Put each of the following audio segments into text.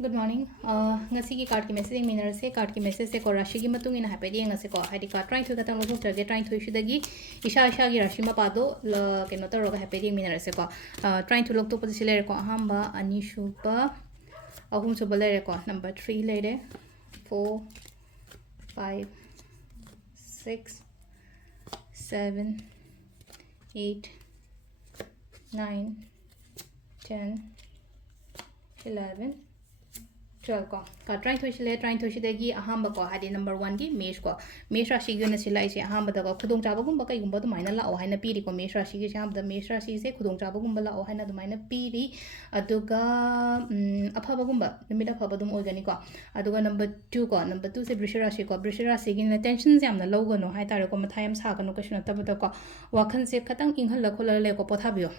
Good morning. Ngasi ki card ki message minner se card ki message se ko rashi ki matung ina happy di ngasi ko hadi card trying to kata ngos target trying to issue dagi isha ki rashi ma pado la ke no taro happy di minner se ko trying to look to position le ko hamba ani shuba ahum so bale ko number 3 le 4 5 6 7 8 9 10 11 12 ko ka trying to dagi ahamba ko hadi number 1 gi mesh ko mesh rashi gi na silai se ahamba da ko khudong chaba gumba kai gumba du maina la o haina piri ko mesh rashi gi sam da mesh rashi se khudong chaba gumba la o haina du maina piri aduga aphaba gumba nimida phaba dum organic ko aduga number 2 ko number 2 se brish rashi gi na tension jam na logo no hai tare ko mathai am sa kanu kashna tabada ko wakhan se khatang inghal la khola le ko pothabiyo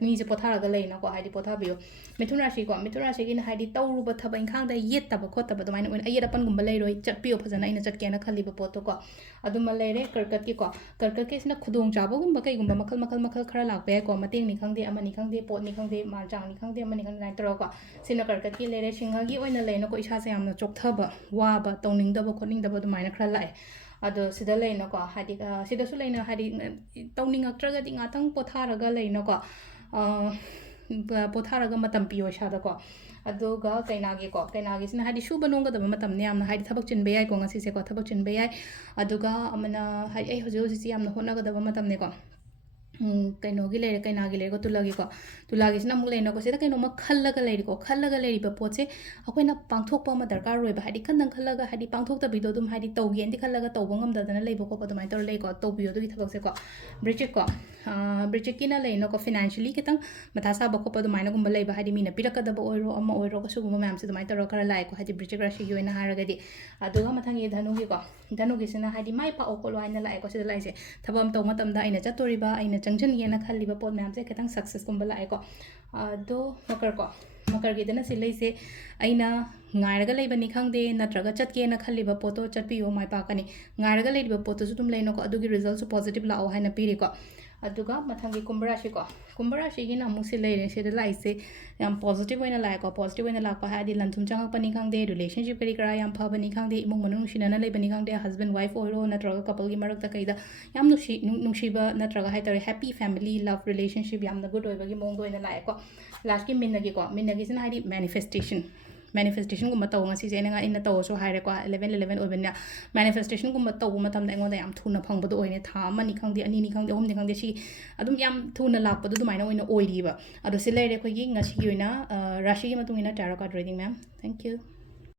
mi se potharaga leina ko haidi pothabiyo mithun rashi gi na haidi tawruba thaba inkhang da yet taba khotaba dumaina oina ayera pan gumba leiroi chatpiyo phajana ina chatkena khaliba poto ko aduma leire karkat ki sina khudong chaba gumba kai gumba makal khara lakpe ko mateng ni khangde amani khangde pot ni khangde marjang ni khangde amani khangde nai tro ko sina karkat ki leire singa gi oina leina ko isa se amna chokthaba waba tawning daba khotning daba dumaina khara lae ado sida leina ko hadi sida su leina hadi tawning aktraga di ngatang potharaga leina ko potharaga matam piyo shada ko aduga kainagi sina hadi shuba nonga da matam ne amna hadi thabak chinbe yai ko ngasi se ko thabak chinbe yai aduga amana hai ai hoje hoje si amna hona ga da matam ne ko kainogi leire kainagi leire ko tulagi sina mu leina ko sida kaino ma khallaga leiri ba poche akoina pangthok pa ma darkar roi ba hadi khandang khallaga hadi pangthok ta bido dum hadi tawgen di khallaga tawbangam da dana leibo ko padumai tor lei ko tawbiyo du thabak se ko bridget kina leina ko financially kitang mathasa ba ko padumai na gumba leiba hadi mina pirakada ba oiro ama oiro ko suguma mam se dumai tor kara lai ko hadi bridget rashi gi oina haraga di aduga mathangi dhanu gi sina hadi mai pa okolo aina lai ko sida lai se thabam taw matam da aina chatori ba aina changjan yena khaliba pot mam se kitang success gumba lai ko ado makar gi dana silai se aina ngairaga leiba ni khangde natraga chatke na khaliba poto chatpiyo mai pa kani ngairaga leiba poto su tum leino ko adugi result su positive la o haina piri ko aduga mathangi kumbarashi gi na musi leire se lai se yam positive oina lai ko positive oina la ko hadi lanthum changak pani khangde relationship kari kara yam phaba ni khangde imong manung shina na leiba ni khangde husband wife oiro natraga couple gi marak ta kaida yam nungshi ba natraga hai tare happy family love relationship yam na good oiba gi mong doina lai ko last ki minagi sina hadi manifestation gumba taw ngasi se nga ina taw so haire ko 11 oibenya manifestation gumba taw matam da engoda yam thuna phangba do oine tha mani khangdi ani ni khangdi hom ni khangdi si adum yam thuna lakpa du dumaina oina oiriba ado se leire ko gi ngasi gi oina rashi gi matung ina tarot card reading ma'am. Thank you.